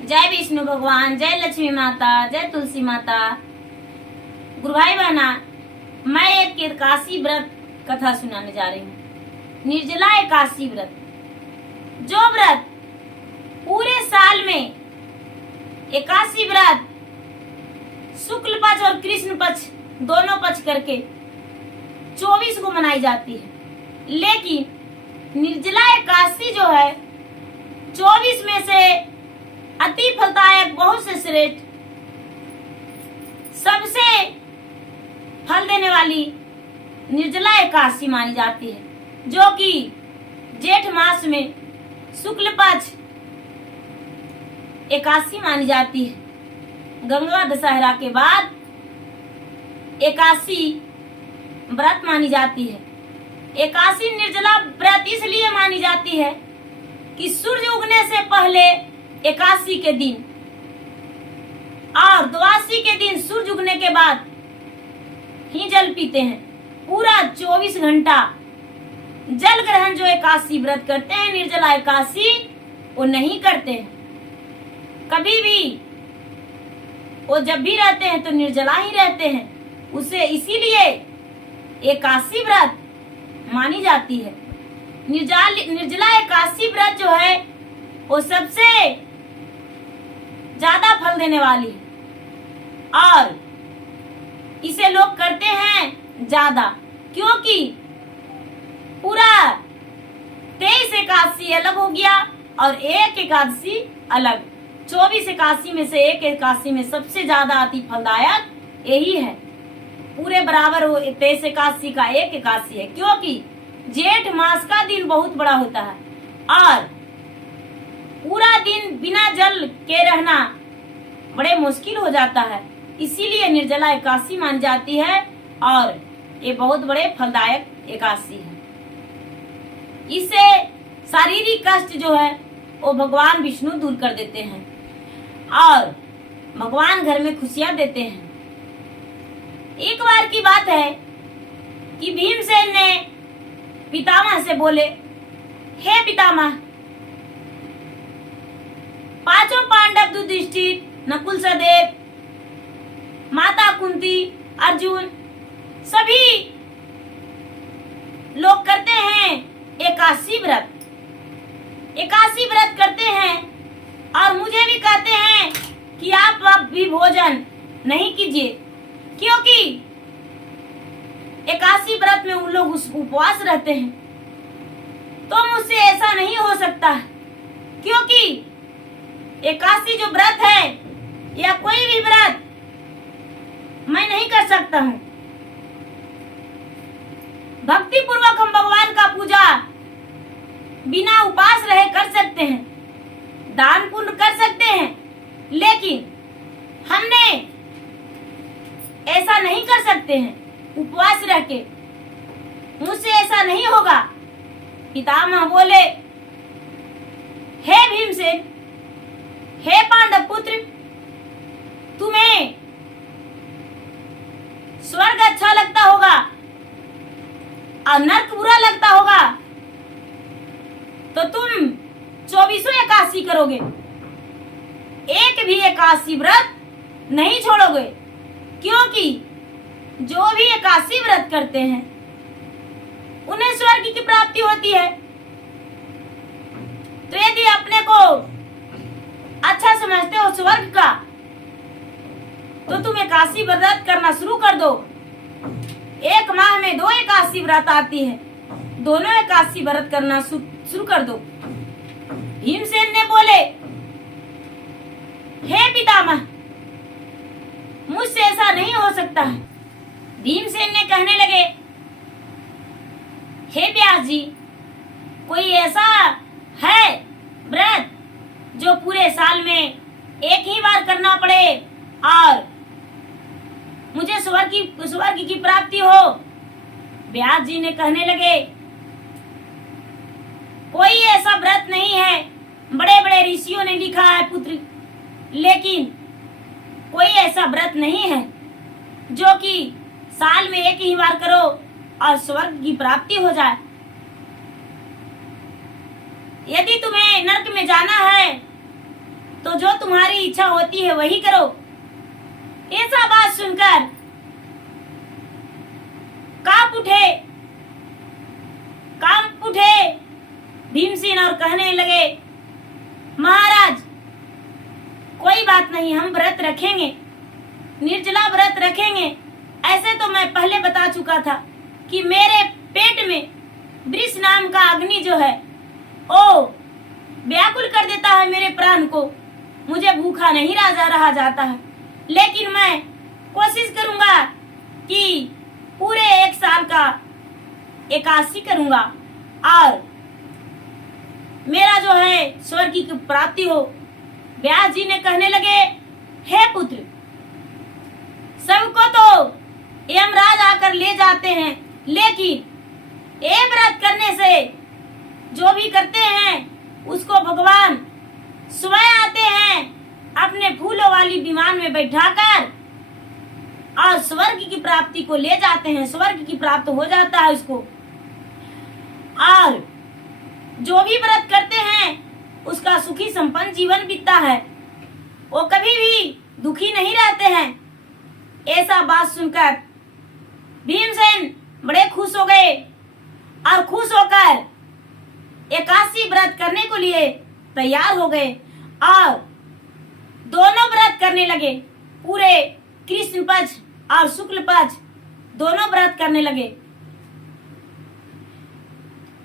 जय विष्णु भगवान, जय लक्ष्मी माता, जय तुलसी माता। गुरु भाई बहना, मैं एक एकादशी व्रत कथा सुनाने जा रही हूँ। निर्जला एकादशी व्रत, जो व्रत पूरे साल में एकादशी व्रत शुक्ल पक्ष और कृष्ण पक्ष दोनों पक्ष करके 24 को मनाई जाती है, लेकिन निर्जला एकादशी जो है 24 में से अति फलदायक, बहुत से श्रेष्ठ, सबसे फल देने वाली निर्जला एकादशी मानी जाती है, जो कि जेठ मास में शुक्ल पक्ष एकादशी मानी जाती है। गंगा दशहरा के बाद एकादशी व्रत मानी जाती है। एकादशी निर्जला व्रत इसलिए मानी जाती है कि सूर्य उगने से पहले एकादशी के दिन और द्वादशी के दिन सूर्य उगने के बाद ही जल पीते हैं। पूरा 24 घंटा जल ग्रहण जो एकादशी व्रत करते हैं, निर्जला एकादशी, वो नहीं करते हैं कभी भी। वो जब भी रहते हैं तो निर्जला ही रहते हैं। उसे इसीलिए एकादशी व्रत मानी जाती है। निर्जला एकादशी व्रत जो है वो सबसे ज्यादा फल देने वाली है और इसे लोग करते हैं ज्यादा, क्योंकि पूरा 23 एकादशी अलग हो गया और एक एकादशी अलग। 24 एकादशी में से एक एकादशी में सबसे ज्यादा अति फलदायक यही है। पूरे बराबर वो 23 एकादशी का एक एकादशी है, क्योंकि जेठ मास का दिन बहुत बड़ा होता है और पूरा दिन बिना जल के रहना बड़े मुश्किल हो जाता है। इसीलिए निर्जला एकादशी मानी जाती है और ये बहुत बड़े फलदायक एकादशी है। इससे शारीरिक कष्ट जो है वो भगवान विष्णु दूर कर देते हैं और भगवान घर में खुशियां देते हैं। एक बार की बात है कि भीमसेन ने पितामह से बोले, हे पितामह, पांचों पांडव, युधिष्ठिर, नकुल, सहदेव, माता कुंती, अर्जुन, सभी लोग करते हैं एकादशी व्रत। एकादशी व्रत करते हैं और मुझे भी कहते हैं कि आप भी भोजन नहीं कीजिए, क्योंकि एकादशी व्रत में उन लोग उपवास रहते हैं। तो मुझसे ऐसा नहीं हो सकता, क्योंकि एकादशी जो व्रत है या कोई भी व्रत मैं नहीं कर सकता हूँ। भक्ति पूर्वक हम भगवान का पूजा बिना उपास रहे कर सकते हैं, दान पुण्य कर सकते हैं, लेकिन हमने ऐसा नहीं कर सकते हैं उपवास रह के। मुझसे ऐसा नहीं होगा। पितामह बोले, हे भीमसेन, हे पांडव पुत्र, तुम्हें स्वर्ग अच्छा लगता होगा और नरक बुरा लगता होगा, तो तुम 24 एकादशी करोगे, एक भी एकादशी व्रत नहीं छोड़ोगे, क्योंकि जो भी एकादशी व्रत करते हैं उन्हें स्वर्ग की प्राप्ति होती है। तो यदि अपने को अच्छा समझते हो स्वर्ग का, तो तुम एकादशी व्रत करना शुरू कर दो। एक माह में 2 एकादशी व्रत आती है, दोनों एकादशी व्रत करना शुरू कर दो। भीमसेन ने बोले, हे पितामह, मुझसे ऐसा नहीं हो सकता है। भीमसेन ने कहने लगे, हे व्यास जी, कोई ऐसा है व्रत जो पूरे साल में एक ही बार करना पड़े और मुझे स्वर्ग की प्राप्ति हो? व्यास जी ने कहने लगे, कोई ऐसा व्रत नहीं है। बड़े बड़े ऋषियों ने लिखा है पुत्र, लेकिन कोई ऐसा व्रत नहीं है जो कि साल में एक ही बार करो और स्वर्ग की प्राप्ति हो जाए। यदि तुम्हें नरक में जाना है तो जो तुम्हारी इच्छा होती है वही करो। ऐसा बात सुनकर कांप उठे भीमसेन और कहने लगे, महाराज कोई बात नहीं, हम व्रत रखेंगे, निर्जला व्रत रखेंगे। ऐसे तो मैं पहले बता चुका था कि मेरे पेट में वृष नाम का अग्नि जो है वो व्याकुल कर देता है मेरे प्राण को, मुझे भूखा नहीं रहा जाता है। लेकिन मैं कोशिश करूंगा कि पूरे 1 साल का एकादशी करूंगा और मेरा जो है स्वर्ग की प्राप्ति हो। व्यास जी ने कहने लगे, हे पुत्र, सबको तो यमराज आकर ले जाते हैं, लेकिन ये व्रत करने से जो भी करते हैं उसको भगवान स्वयं आते हैं अपने फूलों वाली विमान में बैठाकर और स्वर्ग की प्राप्ति को ले जाते हैं, स्वर्ग की प्राप्त हो जाता है उसको। और जो भी व्रत करते हैं उसका सुखी संपन्न जीवन बीतता है, वो कभी भी दुखी नहीं रहते हैं। ऐसा बात सुनकर भीमसेन बड़े खुश हो गए और खुश होकर एकादशी व्रत करने को लिए तैयार हो गए और दोनों व्रत करने लगे। पूरे कृष्ण पक्ष और शुक्ल पक्ष दोनों व्रत करने लगे।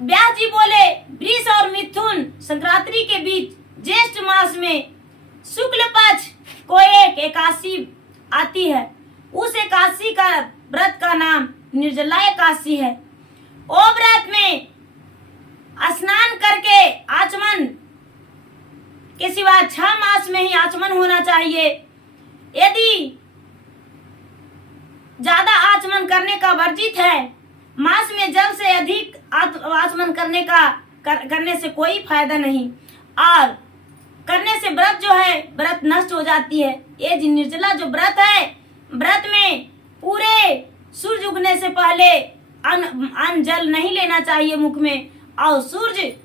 व्यास जी बोले, वृष और मिथुन संक्रांति के बीच ज्येष्ठ मास में शुक्ल पक्ष को एक एकादशी आती है। उस एकादशी का व्रत का नाम निर्जला एकादशी है। वो व्रत में स्नान करके आचमन के सिवा 6 मास में ही आचमन होना चाहिए। यदि ज्यादा आचमन करने का वर्जित है, मास में जल से अधिक आचमन करने से कोई फायदा नहीं और करने से व्रत जो है व्रत नष्ट हो जाती है। ये निर्जला जो व्रत है, व्रत में पूरे सूर्य उगने से पहले अन्न जल नहीं लेना चाहिए मुख में, और सूर्य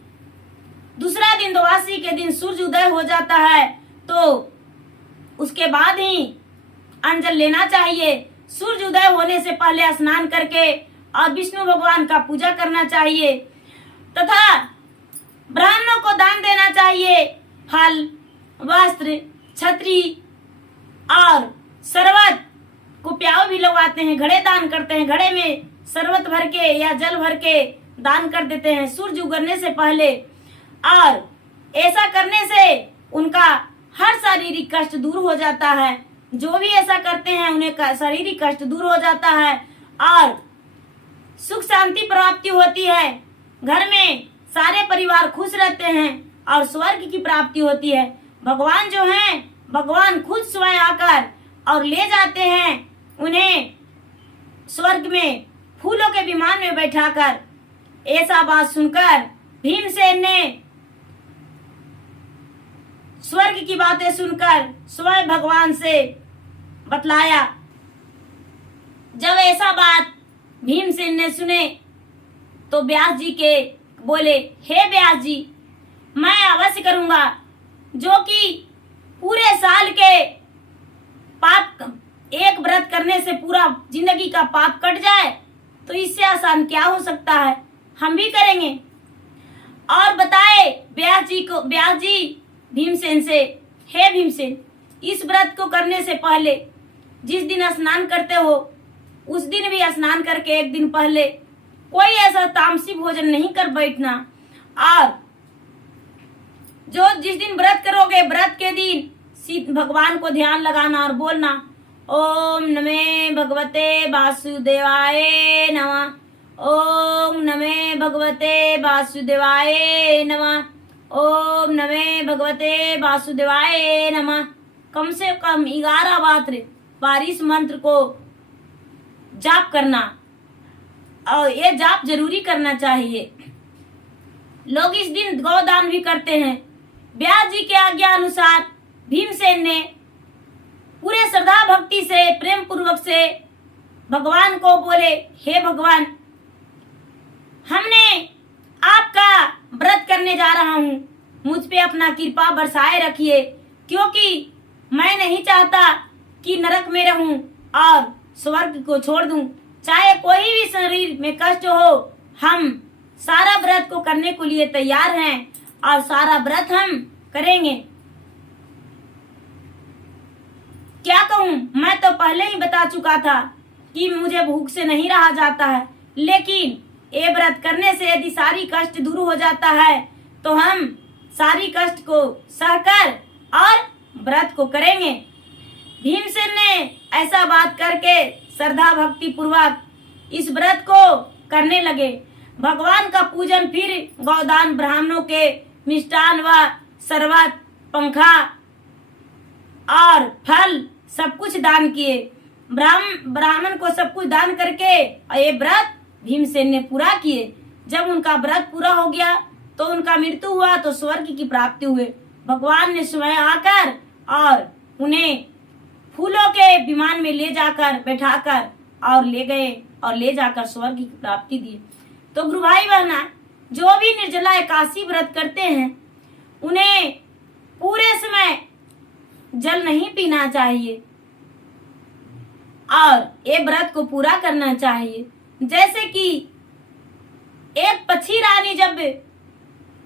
दूसरा दिन द्वादशी के दिन सूर्य उदय हो जाता है तो उसके बाद ही अन्न जल लेना चाहिए। सूर्य उदय होने से पहले स्नान करके और विष्णु भगवान का पूजा करना चाहिए तथा ब्राह्मणों को दान देना चाहिए। फल, वस्त्र, छतरी और शरबत को प्याव भी लगवाते हैं, घड़े दान करते हैं, घड़े में शरबत भर के या जल भर के दान कर देते हैं सूर्य उगने से पहले। और ऐसा करने से उनका हर शारीरिक कष्ट दूर हो जाता है। जो भी ऐसा करते हैं उन्हें शारीरिक कष्ट दूर हो जाता है और सुख शांति प्राप्ति होती है। घर में सारे परिवार खुश रहते हैं और स्वर्ग की प्राप्ति होती है। भगवान जो हैं, भगवान खुद स्वयं आकर और ले जाते हैं उन्हें स्वर्ग में फूलों के विमान में बैठाकर। ऐसा बात सुनकर भीमसेन ने स्वर्ग की बातें सुनकर स्वयं भगवान से बतलाया। जब ऐसा बात भीमसेन ने सुने तो व्यास जी के बोले, हे व्यास जी, मैं अवश्य करूंगा जो कि पूरे साल के पाप एक व्रत करने से पूरा जिंदगी का पाप कट जाए, तो इससे आसान क्या हो सकता है, हम भी करेंगे। और बताए व्यास जी भीमसेन से, हे भीमसेन, इस व्रत को करने से पहले जिस दिन स्नान करते हो उस दिन भी स्नान करके 1 दिन पहले कोई ऐसा तामसी भोजन नहीं कर बैठना। और जो जिस दिन व्रत करोगे व्रत के दिन भगवान को ध्यान लगाना और बोलना, ओम नमे भगवते वासुदेवाय नमः, ओम नमे भगवते वासुदेवाय नमः, ओम नमे भगवते वासुदेवाय नमः। कम से कम 11 इस मंत्र को जाप करना और ये जाप जरूरी करना चाहिए। लोग इस दिन गौदान भी करते हैं। व्यास जी के आज्ञा अनुसार भीमसेन ने पूरे श्रद्धा भक्ति से प्रेम पूर्वक से भगवान को बोले, हे भगवान, हमने आपका व्रत करने जा रहा हूँ, मुझ पे अपना कृपा बरसाए रखिए। क्योंकि मैं नहीं चाहता कि नरक में रहूं और स्वर्ग को छोड़ दूं। चाहे कोई भी शरीर में कष्ट हो, हम सारा व्रत को करने को लिए तैयार हैं और सारा व्रत हम करेंगे। क्या कहूं, मैं तो पहले ही बता चुका था कि मुझे भूख से नहीं रहा जाता है, लेकिन ये व्रत करने से यदि सारी कष्ट दूर हो जाता है तो हम सारी कष्ट को सहकर और व्रत को करेंगे। भीमसेन ने ऐसा बात करके श्रद्धा भक्ति पूर्वक इस व्रत को करने लगे। भगवान का पूजन, फिर गौदान, ब्राह्मणों के मिष्टान व शरबत, पंखा और फल सब कुछ दान किए। ब्राह्मण को सब कुछ दान करके ये व्रत भीमसेन ने पूरा किए। जब उनका व्रत पूरा हो गया तो उनका मृत्यु हुआ तो स्वर्ग की प्राप्ति हुए। भगवान ने स्वयं आकर और उन्हें फूलों के विमान में ले जाकर बैठाकर और ले गए और ले जाकर स्वर्ग की प्राप्ति दी। तो गुरु भाई बहना, जो भी निर्जला एकादशी व्रत करते हैं उन्हें पूरे समय जल नहीं पीना चाहिए और ये व्रत को पूरा करना चाहिए। जैसे कि एक पक्षी रानी जब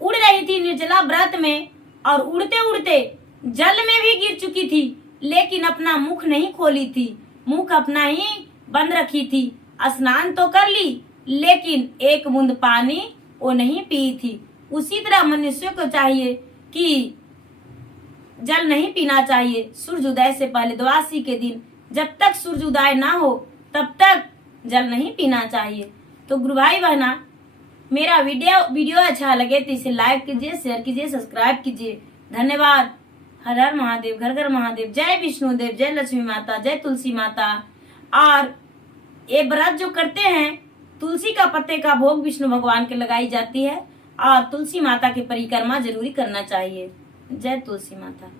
उड़ रही थी निर्जला व्रत में और उड़ते उड़ते जल में भी गिर चुकी थी, लेकिन अपना मुख नहीं खोली थी, मुख अपना ही बंद रखी थी। स्नान तो कर ली लेकिन एक बूंद पानी वो नहीं पी थी। उसी तरह मनुष्य को चाहिए कि जल नहीं पीना चाहिए सूर्योदय से पहले। द्वादशी के दिन जब तक सूर्योदय ना हो तब तक जल नहीं पीना चाहिए। तो गुरु भाई बहना, मेरा वीडियो अच्छा लगे तो इसे लाइक कीजिए, शेयर कीजिए, सब्सक्राइब कीजिए। धन्यवाद। हर हर महादेव, घर घर महादेव। जय विष्णुदेव, जय लक्ष्मी माता, जय तुलसी माता। और ये व्रत जो करते हैं, तुलसी का पत्ते का भोग विष्णु भगवान के लगाई जाती है और तुलसी माता की परिक्रमा जरूरी करना चाहिए। जय तुलसी माता।